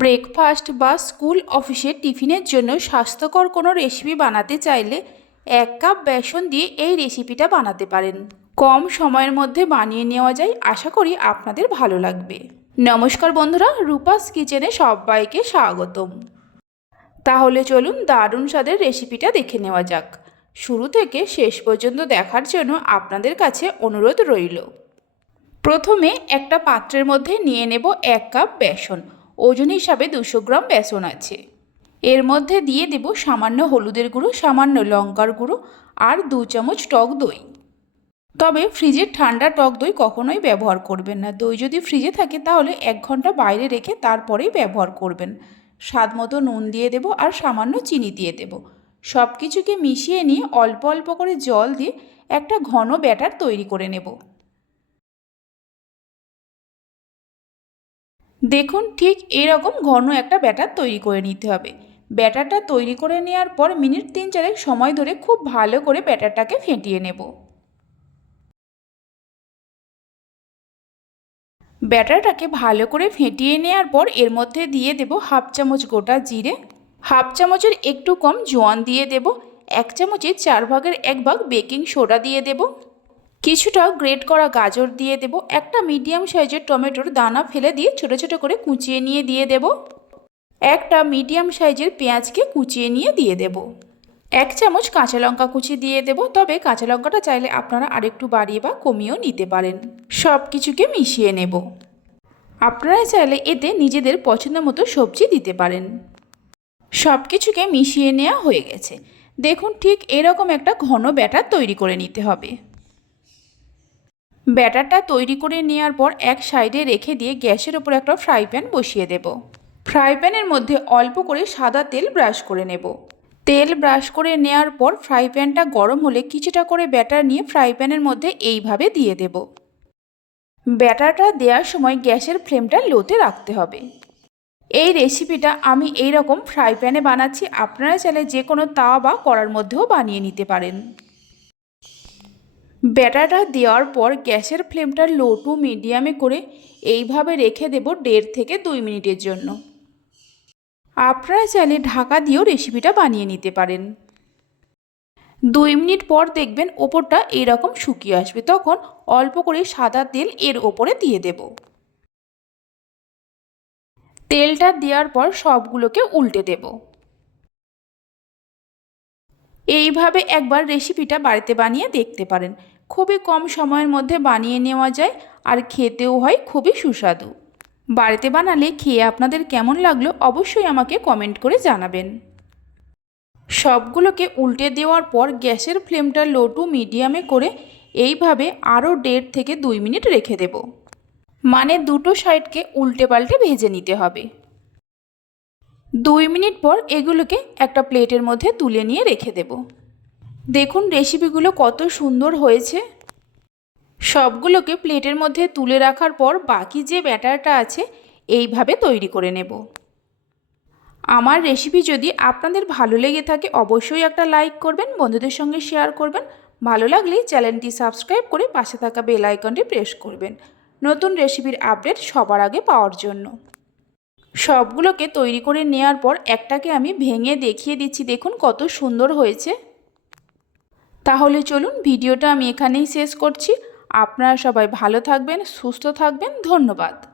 Breakfast বা school অফিসের টিফিনের জন্য স্বাস্থ্যকর কোনো রেসিপি বানাতে চাইলে এক কাপ বেসন দিয়ে এই রেসিপিটা বানাতে পারেন। কম সময়ের মধ্যে বানিয়ে নেওয়া যায়, আশা করি আপনাদের ভালো লাগবে। নমস্কার বন্ধুরা, রূপাস কিচেনে সবাইকে স্বাগতম। তাহলে চলুন দারুণ স্বাদের রেসিপিটা দেখে নেওয়া যাক। শুরু থেকে শেষ পর্যন্ত দেখার জন্য আপনাদের কাছে অনুরোধ রইল। প্রথমে একটা পাত্রের মধ্যে নিয়ে নেব এক কাপ বেসন। ওজন হিসাবে দুশো গ্রাম বেসন আছে। এর মধ্যে দিয়ে দেব সামান্য হলুদের গুঁড়ো, সামান্য লঙ্কার গুঁড়ো আর দু চামচ টক দই। তবে ফ্রিজের ঠান্ডা টক দই কখনোই ব্যবহার করবেন না। দই যদি ফ্রিজে থাকে তাহলে এক ঘণ্টা বাইরে রেখে তারপরেই ব্যবহার করবেন। স্বাদ মতো নুন দিয়ে দেব আর সামান্য চিনি দিয়ে দেব। সব কিছুকে মিশিয়ে নিয়ে অল্প অল্প করে জল দিয়ে একটা ঘন ব্যাটার তৈরি করে নেব। দেখুন, ঠিক এরকম ঘন একটা ব্যাটার তৈরি করে নিতে হবে। ব্যাটারটা তৈরি করে নেওয়ার পর মিনিট তিন চারেক সময় ধরে খুব ভালো করে ব্যাটারটাকে ফেটিয়ে নেব। ব্যাটারটাকে ভালো করে ফেটিয়ে নেওয়ার পর এর মধ্যে দিয়ে দেব হাফ চামচ গোটা জিরে, হাফ চামচের একটু কম জোয়ান দিয়ে দেব, এক চামচের চার ভাগের এক ভাগ বেকিং সোডা দিয়ে দেব। কিছুটা গ্রেট করা গাজর দিয়ে দেব, একটা মিডিয়াম সাইজের টমেটোর দানা ফেলে দিয়ে ছোট ছোট করে কুচিয়ে নিয়ে দিয়ে দেব। একটা মিডিয়াম সাইজের পেঁয়াজকে কুচিয়ে নিয়ে দিয়ে দেব। এক চামচ কাঁচা লঙ্কা কুচি দিয়ে দেব, তবে কাঁচা লঙ্কাটা চাইলে আপনারা আরেকটু বাড়িয়ে বা কমিয়েও নিতে পারেন। সব কিছুকে মিশিয়ে নেব। আপনারা চাইলে এতে নিজেদের পছন্দ মতো সবজি দিতে পারেন। সব কিছুকে মিশিয়ে নেওয়া হয়ে গেছে। দেখুন ঠিক এরকম একটা ঘন ব্যাটার তৈরি করে নিতে হবে। ব্যাটারটা তৈরি করে নেওয়ার পর এক সাইডে রেখে দিয়ে গ্যাসের ওপর একটা ফ্রাই প্যান বসিয়ে দেব। ফ্রাই প্যানের মধ্যে অল্প করে সাদা তেল ব্রাশ করে নেব। তেল ব্রাশ করে নেওয়ার পর ফ্রাই প্যানটা গরম হলে কিছুটা করে ব্যাটার নিয়ে ফ্রাই প্যানের মধ্যে এইভাবে দিয়ে দেব। ব্যাটারটা দেওয়ার সময় গ্যাসের ফ্লেমটা লোতে রাখতে হবে। এই রেসিপিটা আমি এই রকম ফ্রাই প্যানে বানাচ্ছি, আপনারা চাইলে যে কোনো তাওয়া বা কড়ার মধ্যেও বানিয়ে নিতে পারেন। ব্যাটারটা দেওয়ার পর গ্যাসের ফ্লেমটা লো টু মিডিয়ামে করে এইভাবে রেখে দেব দেড় থেকে দুই মিনিটের জন্য। আপনারা চাইলে ঢাকা দিয়েও রেসিপিটা বানিয়ে নিতে পারেন। দুই মিনিট পর দেখবেন ওপরটা এরকম শুকিয়ে আসবে। তখন অল্প করে সাদা তেল এর ওপরে দিয়ে দেব। তেলটা দেওয়ার পর সবগুলোকে উল্টে দেব। এইভাবে একবার রেসিপিটা বাড়িতে বানিয়ে দেখতে পারেন। খুবই কম সময়ের মধ্যে বানিয়ে নেওয়া যায় আর খেতেও হয় খুবই সুস্বাদু। বাড়িতে বানালে খেয়ে আপনাদের কেমন লাগল অবশ্যই আমাকে কমেন্ট করে জানাবেন। সবগুলোকে উল্টে দেওয়ার পর গ্যাসের ফ্লেমটা লো টু মিডিয়ামে করে এইভাবে আরও দেড় থেকে দুই মিনিট রেখে দেব। মানে দুটো সাইডকে উল্টে পাল্টে ভেজে নিতে হবে। দুই মিনিট পর এগুলোকে একটা প্লেটের মধ্যে তুলে নিয়ে রেখে দেব। দেখুন রেসিপিগুলো কত সুন্দর হয়েছে। সবগুলোকে প্লেটের মধ্যে তুলে রাখার পর বাকি যে ব্যাটারটা আছে, এইভাবে তৈরি করে নেব। আমার রেসিপি যদি আপনাদের ভালো লেগে থাকে, অবশ্যই একটা লাইক করবেন, বন্ধুদের সঙ্গে শেয়ার করবেন। ভালো লাগলে চ্যানেলটি সাবস্ক্রাইব করে পাশে থাকা বেল আইকনটি প্রেস করবেন। নতুন রেসিপির আপডেট সবার আগে পাওয়ার জন্য। সবগুলোকে তৈরি করে নেওয়ার পর একটাকে আমি ভেঙে দেখিয়ে দিচ্ছি। দেখুন কত সুন্দর হয়েছে। তাহলে চলুন ভিডিওটা আমি এখানেই শেষ করছি। আপনারা সবাই ভালো থাকবেন, সুস্থ থাকবেন। ধন্যবাদ।